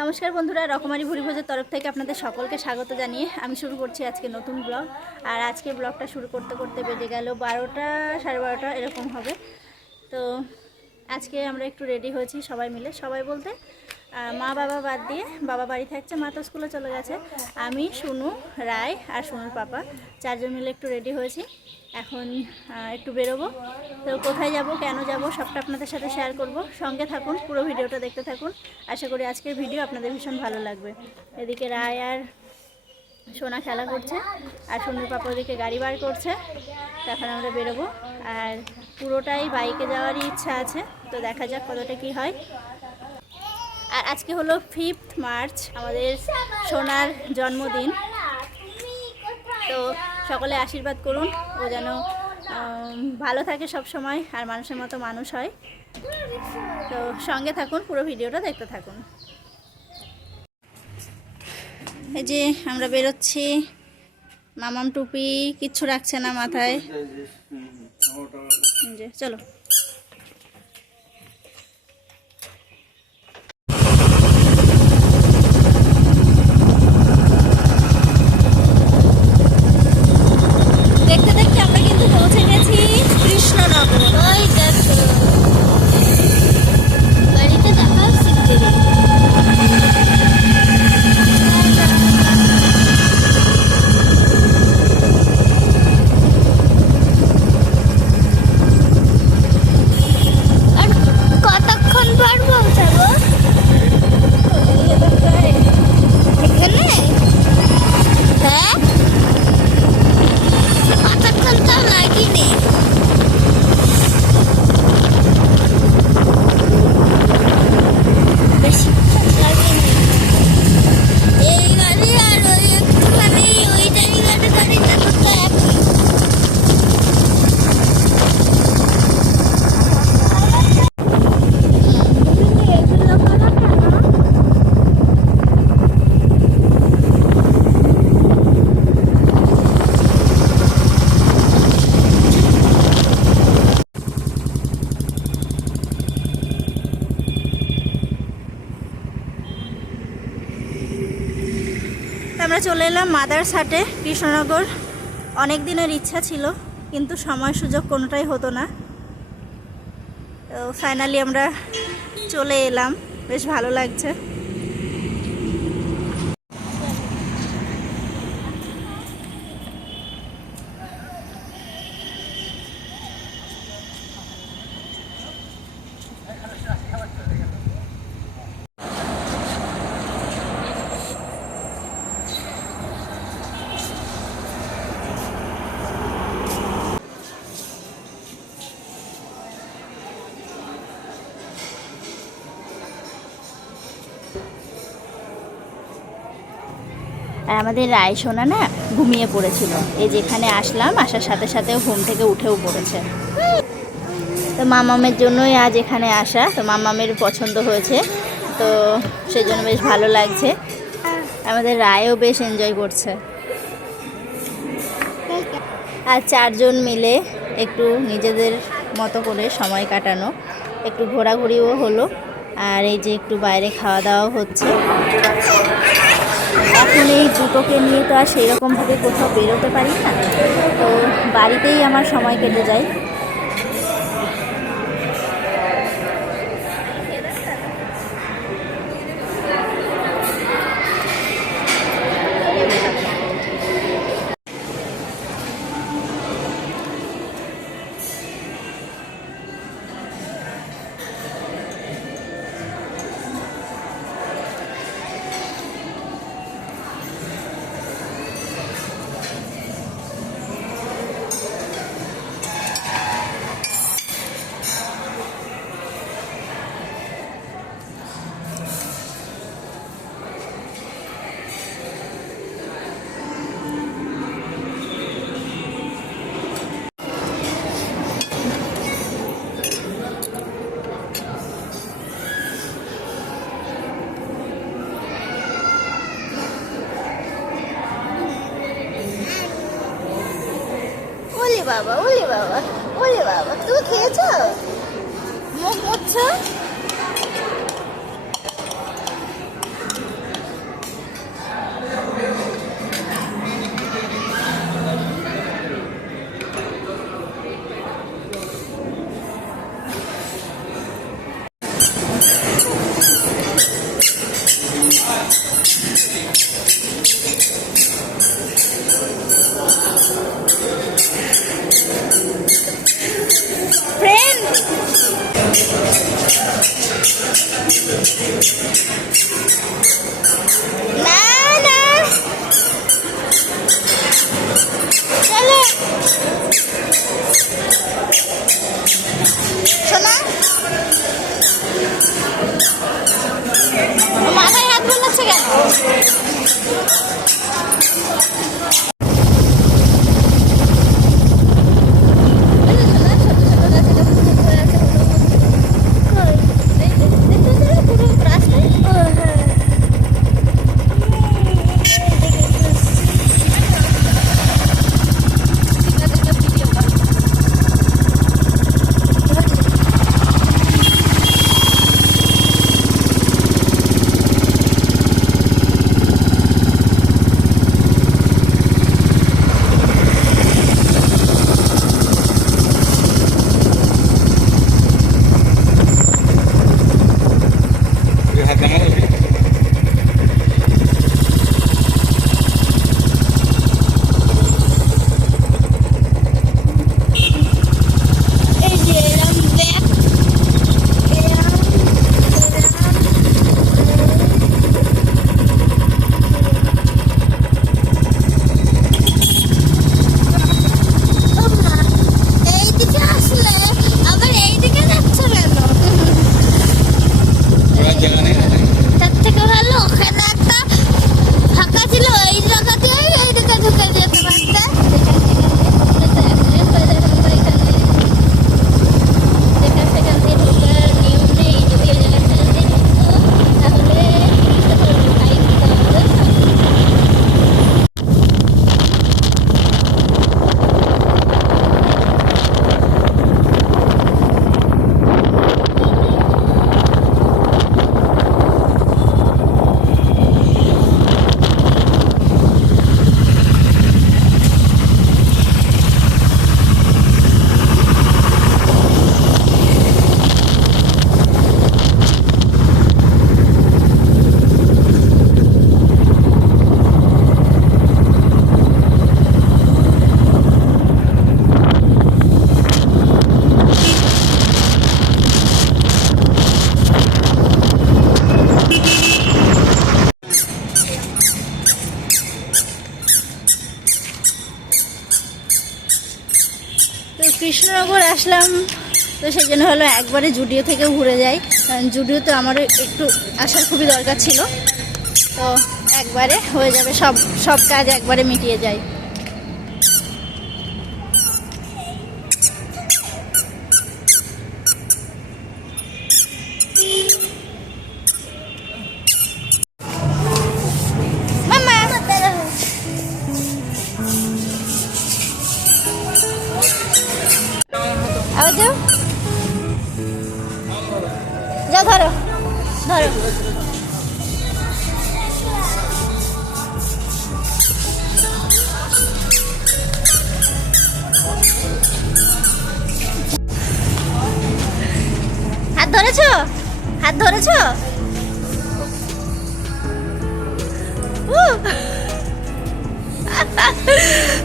নমস্কার বন্ধুরা, রকমারি ভুরিভোজের তরফ থেকে আপনাদের সকলকে স্বাগত জানিয়ে আমি শুরু করছি আজকে নতুন ব্লগ। আর আজকে ব্লগটা শুরু করতে করতে বেজে গেল 12টা, সাড়ে 12টা এরকম হবে। তো আজকে আমরা একটু রেডি হয়েছি সবাই মিলে, সবাই বলতে মা বাবা বাদ দিয়ে। বাবা বাড়ি থাকছে, মা তো স্কুলে চলে গেছে। আমি, সুনু, রায় আর সুনুর পাপা চারজন মিলে একটু রেডি হয়েছি। এখন একটু বেরোবো। তো কোথায় যাব, কেন যাব, সবটা আপনাদের সাথে শেয়ার করব। সঙ্গে থাকুন, পুরো ভিডিওটা দেখতে থাকুন। আশা করি আজকের ভিডিও আপনাদের ভীষণ ভালো লাগবে। এদিকে রায় আর সোনা খেলা করছে, আর সুনুর পাপা ওদিকে গাড়ি বার করছে। তখন আমরা বেরোবো। আর পুরোটাই বাইকে যাওয়ারই ইচ্ছা আছে, তো দেখা যাক কতটা কি হয়। আর আজকে হলো 5th মার্চ, আমাদের সোনার জন্মদিন। তো সকলে আশীর্বাদ করুন, ও যেন ভালো থাকে সব সময় আর মানুষের মতো মানুষ হয়। তো সঙ্গে থাকুন, পুরো ভিডিওটা দেখতে থাকুন। এই যে আমরা বেরোচ্ছি, মামাম টুপি কিচ্ছু রাখছে না মাথায়। যে চলো। দেখতে দেখতে আমরা কিন্তু পৌঁছে গেছি কৃষ্ণনগর। ওই দেখো বাড়িতে দেখা শিখতে। আর কতক্ষণ পর পৌঁছাবো এখানে? হ্যাঁ, কতক্ষণ তো লাগেনি। বেশি লাগেনি এই গাড়ি আর ওই একটুখানি ওই জায়গাটা গাড়িটা তো একই। আমরা চলে এলাম মাদার্স হাটে, কৃষ্ণনগর। অনেক দিনের ইচ্ছা ছিল, কিন্তু সময় সুযোগ কোনোটাই হতো না। তো ফাইনালি আমরা চলে এলাম, বেশ ভালো লাগছে। আর আমাদের রায় সোনা না ঘুমিয়ে পড়েছিল, এই যেখানে আসলাম, আসার সাথে সাথে ঘুম থেকে উঠেও পড়েছে। তো মামামের জন্যই আজ এখানে আসা। তো মামামের পছন্দ হয়েছে, তো সেই জন্য বেশ ভালো লাগছে। আমাদের রায়ও বেশ এনজয় করছে। আর চারজন মিলে একটু নিজেদের মতো করে সময় কাটানো, একটু ঘোরাঘুরিও হলো। আর এই যে একটু বাইরে খাওয়া দাওয়া হচ্ছে। এখন এই দুটোকে নিয়ে তো আর সেই রকমভাবে কোথাও বেরোতে পারি না, তো বাড়িতেই আমার সময় কেটে যায়। বাবা, ওলে বাবা, ওলে বাবা, তুমি খেয়েছো? মুখ মুছছো? না না চলো শোনা মাথায় হাত বোলাচ্ছে কেন? কৃষ্ণনগর আসলাম, তো সেই জন্য হলো একবারে জুডিও থেকে ঘুরে যাই, কারণ জুডিওতে আমার একটু আসার খুবই দরকার ছিল। তো একবারে হয়ে যাবে, সব সব কাজ একবারে মিটিয়ে যায়। যাও যাও, ধরো ধরো। হাত ধরেছো? হাত ধরেছো?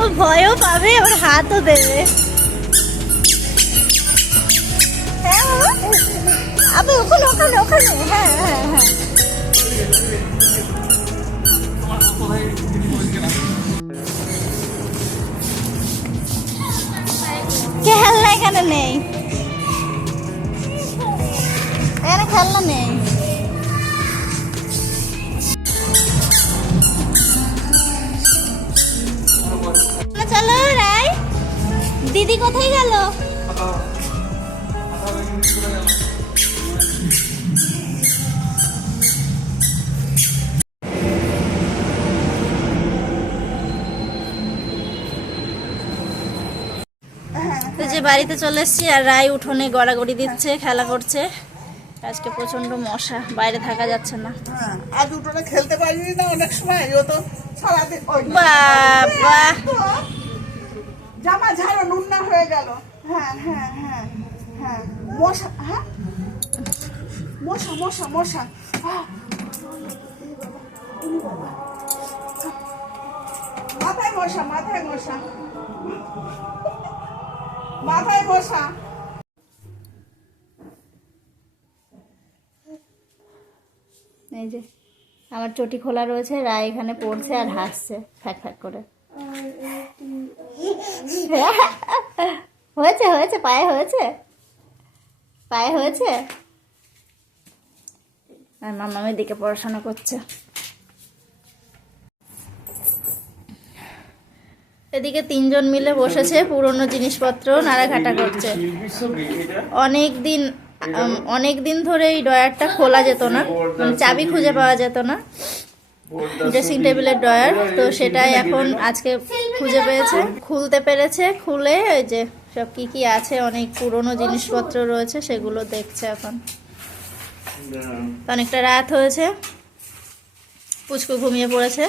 ও ভয়ও পাবে, ওর হাতও দেবে। আবে ওখানে ওখানে ওখানে, হ্যাঁ হ্যাঁ হ্যাঁ। খেলনা এখানে নেই, এখানে খেলনা নেই। চলো রাই, দিদি কোথায় গেল? যে বাড়িতে চলে এসেছি, আর রাই উঠোনে গড়াগড়ি দিচ্ছে, খেলা করছে। আজকে প্রচন্ড মশা, বাইরে থাকা যাচ্ছে না। আজ উঠোনে খেলতে পারিনি না, অনেক সময় ও তো সারাদিন বাবা জামা ঝাড়ো নুন্না হয়ে গেল। হ্যাঁ হ্যাঁ হ্যাঁ হ্যাঁ, মশা, হ্যাঁ মশা মশা মশা, মাথায় মশা মাথায় মশা মাথায় মশা। এই যে আমার চটি খোলা রয়েছে, রায় এখানে পড়ছে আর হাসছে ফ্যাক ফ্যাক করে। হয়েছে হয়েছে, পায়ে হয়েছে, পায়ে হয়েছে। আর মামামের দিকে পড়াশোনা করছে। এদিকে তিনজন মিলে বসেছে, পুরনো জিনিসপত্র নাড়াঘাটা করছে। অনেক দিন ধরে এই ড্রয়ারটা খোলা যেত না, মানে চাবি খুঁজে পাওয়া যেত না ড্রেসিং টেবিলের ড্রয়ার। তো সেটাই এখন আজকে খুঁজে পেয়েছে, খুলতে পেরেছে। খুলে ওই যে সব কি কি আছে, অনেক পুরনো জিনিসপত্র রয়েছে, সেগুলো দেখছে এখন। অনেকটা রাত হয়েছে, পুচকু ঘুমিয়ে পড়েছে।